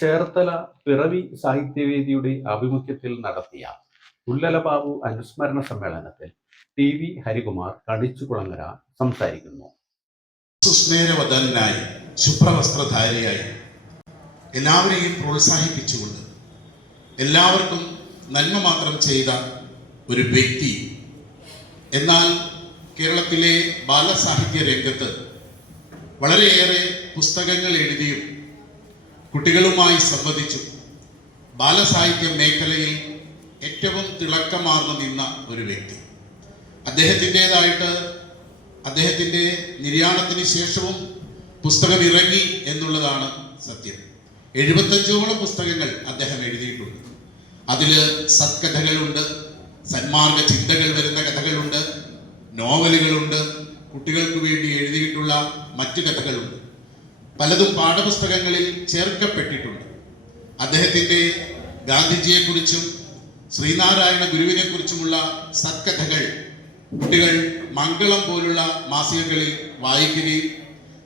ചേർത്തല പിറവി സാഹിത്യവേദിയുടെ ആഭിമുഖ്യത്തിൽ നടത്തിയ ഉല്ലലബാബു അനുസ്മരണ സമ്മേളനത്തിൽ ടി വി ഹരികുമാർ കടിച്ചുകുളങ്ങര സംസാരിക്കുന്നു. സുസ്മേരവദനായി ശുഭ്രവസ്ത്രധാരിയായി എല്ലാവരെയും പ്രോത്സാഹിപ്പിച്ചുകൊണ്ട് എല്ലാവർക്കും നന്മ മാത്രം ചെയ്ത ഒരു വ്യക്തി. എന്നാൽ കേരളത്തിലെ ബാലസാഹിത്യ രംഗത്ത് വളരെയേറെ പുസ്തകങ്ങൾ എഴുതിയും കുട്ടികളുമായി സംവദിച്ചു. ബാലസാഹിത്യ മേഖലയിൽ ഏറ്റവും തിളക്കമാർന്നു നിന്ന ഒരു വ്യക്തി. അദ്ദേഹത്തിന്റെതായിട്ട് അദ്ദേഹത്തിന്റെ നിര്യാണത്തിന് ശേഷവും പുസ്തകം ഇറങ്ങി എന്നുള്ളതാണ് സത്യം. എഴുപത്തഞ്ചോളം പുസ്തകങ്ങൾ അദ്ദേഹം എഴുതിയിട്ടുണ്ട്. അതിൽ സത്കഥകളുണ്ട് സന്മാർഗ ചിന്തകൾ വരുന്ന കഥകളുണ്ട് നോവലുകളുണ്ട് കുട്ടികൾക്ക് വേണ്ടി എഴുതിയിട്ടുള്ള മറ്റു കഥകളുണ്ട്. പലതും പാഠപുസ്തകങ്ങളിൽ ചേർക്കപ്പെട്ടിട്ടുണ്ട്. അദ്ദേഹത്തിന്റെ ഗാന്ധിജിയെക്കുറിച്ചും ശ്രീനാരായണ ഗുരുവിനെ കുറിച്ചുമുള്ള സത്കഥകൾ കുട്ടികൾ മംഗളം പോലുള്ള മാസികകളിൽ വായിക്കുകയും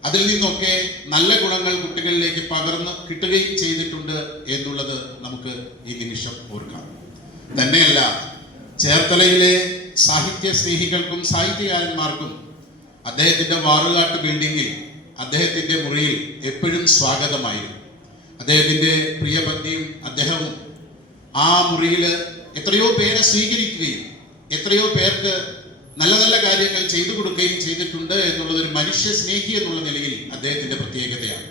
അതിൽ നിന്നൊക്കെ നല്ല ഗുണങ്ങൾ കുട്ടികളിലേക്ക് പകർന്ന് കിട്ടുകയും ചെയ്തിട്ടുണ്ട് എന്നുള്ളത് നമുക്ക് ഈ നിമിഷം ഓർക്കാം. തന്നെയല്ല ചേർത്തലയിലെ സാഹിത്യ സ്നേഹികൾക്കും സാഹിത്യകാരന്മാർക്കും അദ്ദേഹത്തിന്റെ വാറുകാട്ട് ബിൽഡിങ്ങിൽ അദ്ദേഹത്തിന്റെ മുറിയിൽ എപ്പോഴും സ്വാഗതമായിരുന്നു. അദ്ദേഹത്തിന്റെ പ്രിയപത്നിയും അദ്ദേഹവും ആ മുറിയിൽ എത്രയോ പേരെ സ്വീകരിക്കുകയും എത്രയോ പേർക്ക് നല്ല നല്ല കാര്യങ്ങൾ ചെയ്തു കൊടുക്കുകയും ചെയ്തിട്ടുണ്ട് എന്നുള്ളത് ഒരു മനുഷ്യ സ്നേഹി എന്നുള്ള നിലയിൽ അദ്ദേഹത്തിന്റെ പ്രത്യേകതയാണ്.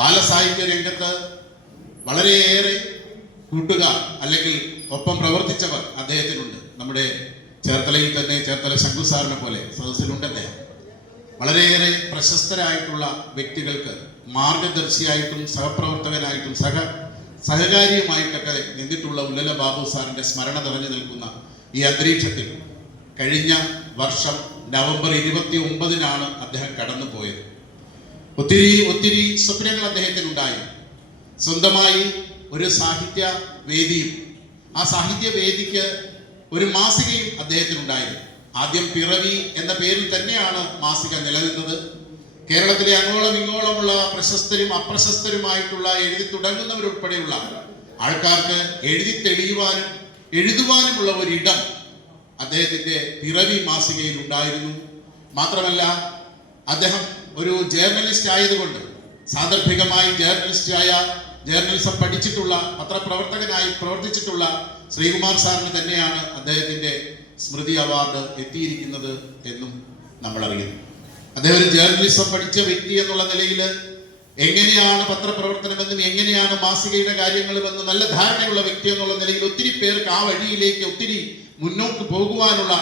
ബാലസാഹിത്യ രംഗത്ത് വളരെയേറെ കൂട്ടുകാർ അല്ലെങ്കിൽ ഒപ്പം പ്രവർത്തിച്ചവർ അദ്ദേഹത്തിനുണ്ട്. നമ്മുടെ ചേർത്തലയിൽ തന്നെ ചേർത്തല ശങ്കുസാറിനെ സാറിനെ പോലെ സദസ്സിലുണ്ട് അദ്ദേഹം. വളരെയേറെ പ്രശസ്തരായിട്ടുള്ള വ്യക്തികൾക്ക് മാർഗദർശിയായിട്ടും സഹപ്രവർത്തകനായിട്ടും സഹ സഹകാരിയുമായിട്ടൊക്കെ നിന്നിട്ടുള്ള ഉല്ലല ബാബു സാറിന്റെ സ്മരണ നിറഞ്ഞു നിൽക്കുന്ന ഈ അന്തരീക്ഷത്തിൽ കഴിഞ്ഞ വർഷം നവംബർ ഇരുപത്തി ഒമ്പതിനാണ് അദ്ദേഹം കടന്നു പോയത് ഒത്തിരി ഒത്തിരി സ്വപ്നങ്ങൾ അദ്ദേഹത്തിനുണ്ടായി. സ്വന്തമായി ഒരു സാഹിത്യ വേദിയും ആ സാഹിത്യ വേദിക്ക് ഒരു മാസികയും അദ്ദേഹത്തിനുണ്ടായിരുന്നു. ആദ്യം പിറവി എന്ന പേരിൽ തന്നെയാണ് മാസിക നിലനിന്നത്. കേരളത്തിലെ അങ്ങോളം ഇങ്ങോളമുള്ള പ്രശസ്തരും അപ്രശസ്തരുമായിട്ടുള്ള എഴുതി തുടങ്ങുന്നവരുൾപ്പെടെയുള്ള ആൾക്കാർക്ക് എഴുതി തെളിയുവാനും എഴുതുവാനുമുള്ള ഒരിടം അദ്ദേഹത്തിന്റെ പിറവി മാസികയിൽ ഉണ്ടായിരുന്നു. മാത്രമല്ല അദ്ദേഹം ഒരു ജേർണലിസ്റ്റ് ആയതുകൊണ്ട് സാന്ദർഭികമായി ജേർണലിസ്റ്റായ ജേർണലിസം പഠിച്ചിട്ടുള്ള പത്രപ്രവർത്തകനായി പ്രവർത്തിച്ചിട്ടുള്ള ശ്രീകുമാർ സാറിന് തന്നെയാണ് അദ്ദേഹത്തിന്റെ സ്മൃതി അവാർഡ് എത്തിയിരിക്കുന്നത് എന്നും നമ്മൾ അറിയുന്നു അദ്ദേഹം ഒരു ജേർണലിസം പഠിച്ച വ്യക്തി എന്നുള്ള നിലയിൽ എങ്ങനെയാണ് പത്രപ്രവർത്തനമെന്നും എങ്ങനെയാണ് മാസികയുടെ കാര്യങ്ങളുമെന്നും നല്ല ധാരണയുള്ള വ്യക്തി എന്നുള്ള നിലയിൽ ഒത്തിരി പേർക്ക് ആ വഴിയിലേക്ക് ഒത്തിരി മുന്നോട്ട് പോകുവാനുള്ള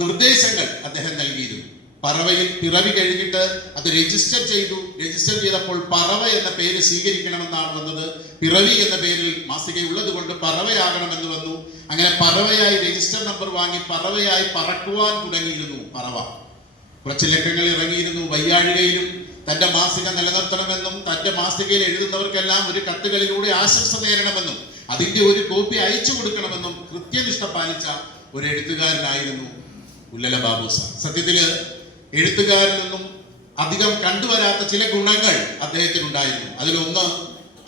നിർദ്ദേശങ്ങൾ അദ്ദേഹം നൽകിയിരുന്നു. പറവയിൽ പിറവി കഴിഞ്ഞിട്ട് അത് രജിസ്റ്റർ ചെയ്തു. രജിസ്റ്റർ ചെയ്തപ്പോൾ പറവ എന്ന പേര് സ്വീകരിക്കണമെന്നാണ് വന്നത്. പിറവി എന്ന പേരിൽ മാസിക ഉള്ളത് കൊണ്ട് പറവയാകണമെന്ന് വന്നു. അങ്ങനെ പറവയായി രജിസ്റ്റർ നമ്പർ വാങ്ങി പറവയായി പറക്കുവാൻ തുടങ്ങിയിരുന്നു പറവ. കുറച്ച് ലക്കങ്ങൾ ഇറങ്ങിയിരുന്നു വയ്യാഴികയിലും. തന്റെ മാസിക നിലനിർത്തണമെന്നും തന്റെ മാസികയിൽ എഴുതുന്നവർക്കെല്ലാം ഒരു കത്തുകളിലൂടെ ആശംസ നേരണമെന്നും അതിന്റെ ഒരു കോപ്പി അയച്ചു കൊടുക്കണമെന്നും കൃത്യനിഷ്ഠ പാലിച്ച ഒരു എഴുത്തുകാരനായിരുന്നു ഉല്ലല ബാബു സാർ. സത്യത്തിൽ എഴുത്തുകാരിൽ നിന്നും അധികം കണ്ടുവരാത്ത ചില ഗുണങ്ങൾ അദ്ദേഹത്തിനുണ്ടായിരുന്നു. അതിലൊന്ന്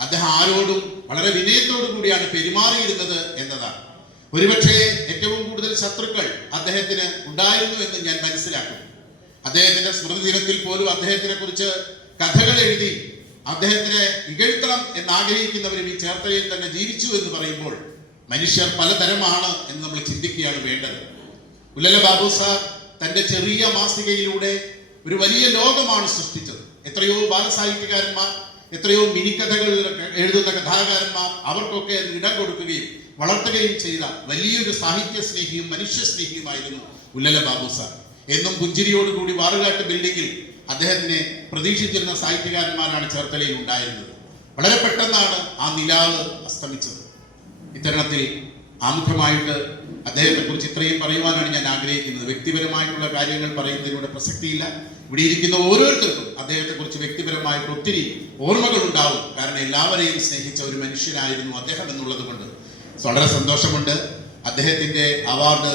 അദ്ദേഹം ആരോടും വളരെ വിനയത്തോടു കൂടിയാണ് പെരുമാറിയിരുന്നത് എന്നതാണ്. ഒരുപക്ഷെ ഏറ്റവും കൂടുതൽ ശത്രുക്കൾ അദ്ദേഹത്തിന് ഉണ്ടായിരുന്നു എന്ന് ഞാൻ മനസ്സിലാക്കുന്നു. അദ്ദേഹത്തിന്റെ സ്മൃതി ദിനത്തിൽ പോലും അദ്ദേഹത്തിനെ കുറിച്ച് കഥകൾ എഴുതി അദ്ദേഹത്തിനെ ഇകഴ്ത്തണം എന്നാഗ്രഹിക്കുന്നവരും ഈ ചേർത്തലയിൽ തന്നെ ജീവിച്ചു എന്ന് പറയുമ്പോൾ മനുഷ്യർ പലതരമാണ് എന്ന് നമ്മൾ ചിന്തിക്കുകയാണ് വേണ്ടത്. ഉല്ലല ബാബു സാർ തന്റെ ചെറിയ മാസികയിലൂടെ ഒരു വലിയ ലോകമാണ് സൃഷ്ടിച്ചത്. എത്രയോ ബാലസാഹിത്യകാരന്മാർ എത്രയോ മിനിക്കഥകൾ എഴുതുന്ന കഥാകാരന്മാർ അവർക്കൊക്കെ അതിന് ഇടം കൊടുക്കുകയും വളർത്തുകയും ചെയ്ത വലിയൊരു സാഹിത്യ സ്നേഹിയും മനുഷ്യ സ്നേഹിയുമായിരുന്നു ഉല്ലല ബാബു സാർ. എന്നും പുഞ്ചിരിയോടുകൂടി വാറുകാട്ട് ബിൽഡിങ്ങിൽ അദ്ദേഹത്തിനെ പ്രതീക്ഷിച്ചിരുന്ന സാഹിത്യകാരന്മാരാണ് ചേർത്തലയിൽ ഉണ്ടായിരുന്നത്. വളരെ പെട്ടെന്നാണ് ആ നിലാവ് അസ്തമിച്ചത്. ഇത്തരണത്തിൽ ആമുഖമായിട്ട് അദ്ദേഹത്തെ കുറിച്ച് ഇത്രയും പറയുവാനാണ് ഞാൻ ആഗ്രഹിക്കുന്നത്. വ്യക്തിപരമായിട്ടുള്ള കാര്യങ്ങൾ പറയുന്നതിലൂടെ പ്രസക്തിയില്ല. ഇവിടെ ഇരിക്കുന്ന ഓരോരുത്തർക്കും അദ്ദേഹത്തെ കുറിച്ച് വ്യക്തിപരമായിട്ട് ഒത്തിരി ഓർമ്മകൾ ഉണ്ടാവും കാരണം എല്ലാവരെയും സ്നേഹിച്ച ഒരു മനുഷ്യനായിരുന്നു അദ്ദേഹം എന്നുള്ളത് കൊണ്ട്. വളരെ സന്തോഷമുണ്ട്. അദ്ദേഹത്തിന്റെ അവാർഡ്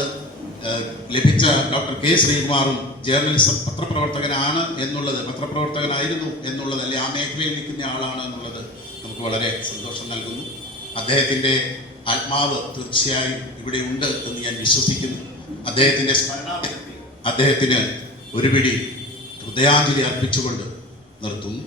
ലഭിച്ച ഡോക്ടർ കെ ശ്രീകുമാറും ജേർണലിസം പത്രപ്രവർത്തകനാണ് എന്നുള്ളത് പത്രപ്രവർത്തകനായിരുന്നു എന്നുള്ളത് അല്ലെ ആ മേഖലയിൽ നിൽക്കുന്ന ആളാണ് എന്നുള്ളത് നമുക്ക് വളരെ സന്തോഷം നൽകുന്നു. അദ്ദേഹത്തിന്റെ ആത്മാവ് തീർച്ചയായും ഇവിടെ ഉണ്ട് എന്ന് ഞാൻ വിശ്വസിക്കുന്നു. അദ്ദേഹത്തിന്റെ സ്മരണാർത്ഥി അദ്ദേഹത്തിന് ഒരു പിടി ഹൃദയാഞ്ജലി അർപ്പിച്ചുകൊണ്ട് നിർത്തുന്നു.